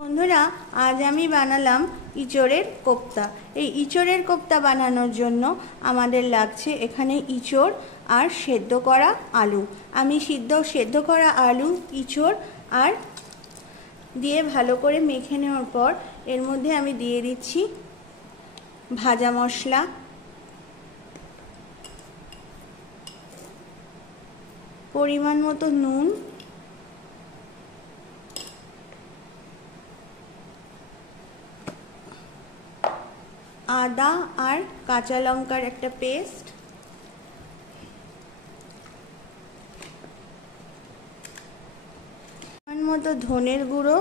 বন্ধুরা, আজ আমি বানালাম ইঁচড়ের কোপ্তা। এই ইঁচড়ের কোপ্তা বানানোর জন্য আমাদের লাগছে এখানে ইঁচড় আর সেদ্ধ করা আলু। আমি সেদ্ধ করা আলু, ইঁচড় আর দিয়ে ভালো করে মেখে নেওয়ার পর এর মধ্যে আমি দিয়ে দিচ্ছি ভাজা মশলা, পরিমাণ মতো নুন, আদা আর কাঁচা লঙ্কার একটা পেস্ট, পরিমাণ মতো ধনের গুঁড়ো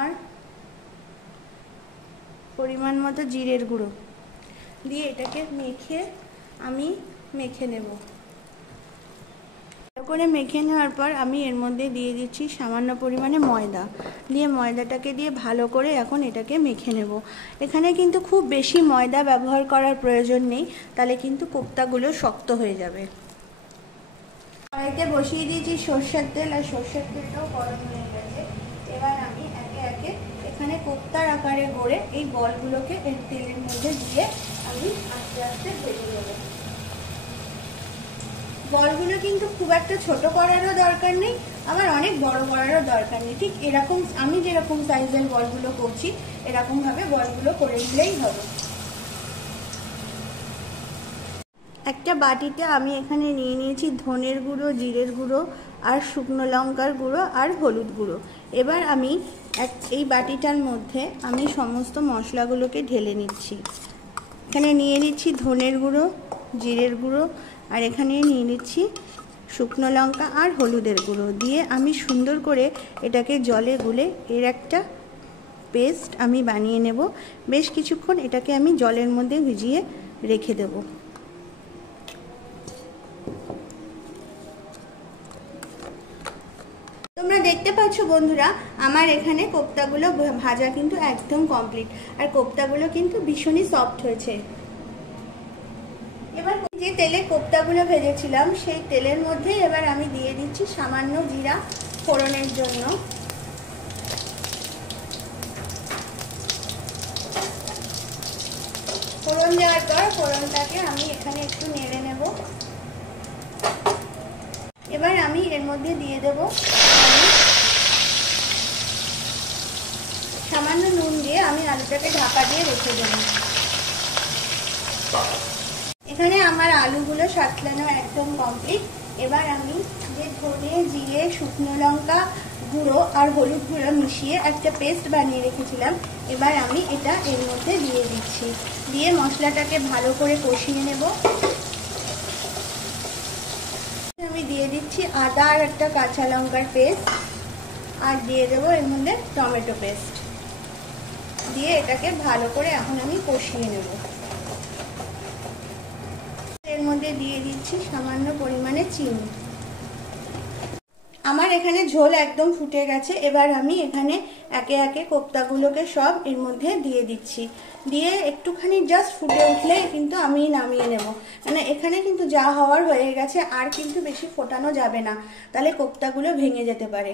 আর পরিমাণ মতো জিরের গুঁড়ো দিয়ে এটাকে মেখে নেব। ভালো করে মেখে নেওয়ার পর আমি এর মধ্যে দিয়ে দিচ্ছি সামান্য পরিমাণে ময়দা, দিয়ে ময়দাটাকে দিয়ে ভালো করে এখন এটাকে মেখে নেব। এখানে কিন্তু খুব বেশি ময়দা ব্যবহার করার প্রয়োজন নেই, তাহলে কিন্তু কোপ্তাগুলো শক্ত হয়ে যাবে। কড়াইতে বসিয়ে দিয়েছি সরষের তেল, আর সরষের তেলটাও গরম হয়ে গেছে। এবার আমি একে একে এখানে কোপ্তার আকারে গড়ে এই বলগুলোকে এর তেলের মধ্যে দিয়ে আমি আস্তে আস্তে ভেজে নেব। বলগুলো কিন্তু খুব একটা ছোট করারও দরকার নেই, আবার অনেক বড় করারও দরকার নেই। ঠিক এরকম আমি যেরকম সাইজের বলগুলো করছি এরকম ভাবে বলগুলো করে নিলেই হবে। একটা বাটিতে আমি এখানে নিয়ে নিয়েছি ধনের গুঁড়ো, জিরের গুঁড়ো আর শুকনো লঙ্কার গুঁড়ো আর হলুদ গুঁড়ো। এবার আমি এই বাটিটার মধ্যে আমি সমস্ত মশলাগুলোকে ঢেলে নিচ্ছি। এখানে নিয়ে নিচ্ছি ধনের গুঁড়ো, জিরের গুঁড়ো, আর এখানে নিয়ে নিচ্ছি শুকনো লঙ্কা আর হলুদের গুঁড়ো দিয়ে আমি সুন্দর করে এটাকে জলে গুলে এর একটা পেস্ট আমি বানিয়ে নেব। বেশ কিছুক্ষণ এটাকে আমি জলের মধ্যে ভিজিয়ে রেখে দেব। তোমরা দেখতে পাচ্ছ বন্ধুরা, আমার এখানে কোপ্তাগুলো ভাজা কিন্তু একদম কমপ্লিট, আর কোপ্তাগুলো কিন্তু ভীষণই সফট হয়েছে। এবার যে তেলে কোপ্তাগুলো ভেজেছিলাম সেই তেলের মধ্যে এবার আমি দিয়ে দিচ্ছি সামান্য জিরা ফোড়নের জন্য। ফোড়ন দেওয়ার পর ফোড়নটাকে আমি এখানে একটু নেড়ে নেব। এবার আমি এর মধ্যে দিয়ে দেব সামান্য নুন দিয়ে আমি আলুটাকে ঢাকা দিয়ে রেখে দেব। এখানে আমার আলুগুলো সাতলানো একদম কমপ্লিট। এবার আমি যে ধনে, জিরে, শুকনো লঙ্কা গুঁড়ো আর হলুদ গুঁড়ো মিশিয়ে একটা পেস্ট বানিয়ে রেখেছিলাম, এবার আমি এটা এর মধ্যে দিয়ে দিচ্ছি। দিয়ে মশলাটাকে ভালো করে কষিয়ে নেব। আমি দিয়ে দিচ্ছি আদা আর একটা কাঁচা লঙ্কার পেস্ট, আর দিয়ে দেবো এর মধ্যে টমেটো পেস্ট দিয়ে এটাকে ভালো করে এখন আমি কষিয়ে নেব। এর মধ্যে দিয়ে দিচ্ছি সামান্য পরিমাণে চিনি। আমার এখানে ঝোল একদম ফুটে গেছে। এবার আমি এখানে একে একে কোপ্তাগুলোকে সব এর মধ্যে দিয়ে দিচ্ছি। দিয়ে একটুখানি জাস্ট ফুটে উঠলে কিন্তু আমি নামিয়ে নেব, মানে এখানে কিন্তু যা হওয়ার হয়ে গেছে, আর কিন্তু বেশি ফোটানো যাবে না, তাহলে কোপ্তাগুলো ভেঙে যেতে পারে।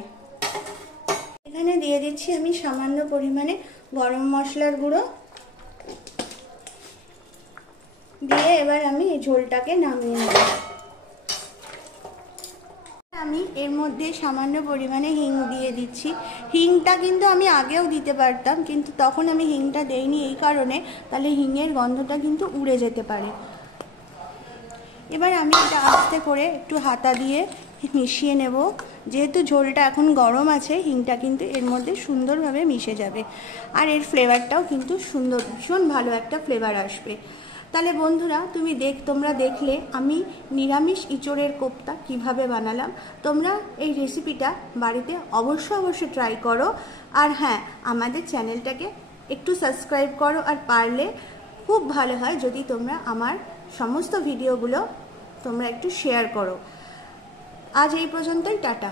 এখানে দিয়ে দিচ্ছি আমি সামান্য পরিমাণে গরম মশলার গুঁড়ো দিয়ে এবার আমি এই ঝোলটাকে নামিয়ে নেব। আমি এর মধ্যে সামান্য পরিমাণে হিং দিয়ে দিচ্ছি। হিংটা কিন্তু আমি আগেও দিতে পারতাম, কিন্তু তখন আমি হিংটা দেইনি এই কারণে, তাহলে হিঙের গন্ধটা কিন্তু উড়ে যেতে পারে। এবার আমি এটা আস্তে করে একটু হাতা দিয়ে মিশিয়ে নেব। যেহেতু ঝোলটা এখন গরম আছে, হিংটা কিন্তু এর মধ্যে সুন্দরভাবে মিশে যাবে, আর এর ফ্লেভারটাও কিন্তু সুন্দর, ভীষণ ভালো একটা ফ্লেভার আসবে। তাহলে বন্ধুরা তোমরা দেখলে আমি নিরামিষ ইঁচড়ের কোপ্তা কিভাবে বানালাম। তোমরা এই রেসিপিটা বাড়িতে অবশ্যই ট্রাই করো। আর হ্যাঁ, আমাদের চ্যানেলটাকে একটু সাবস্ক্রাইব করো, আর পারলে খুব ভালো হয় যদি তোমরা আমার সমস্ত ভিডিওগুলো তোমরা একটু শেয়ার করো। আজ এই পর্যন্তই, টাটা।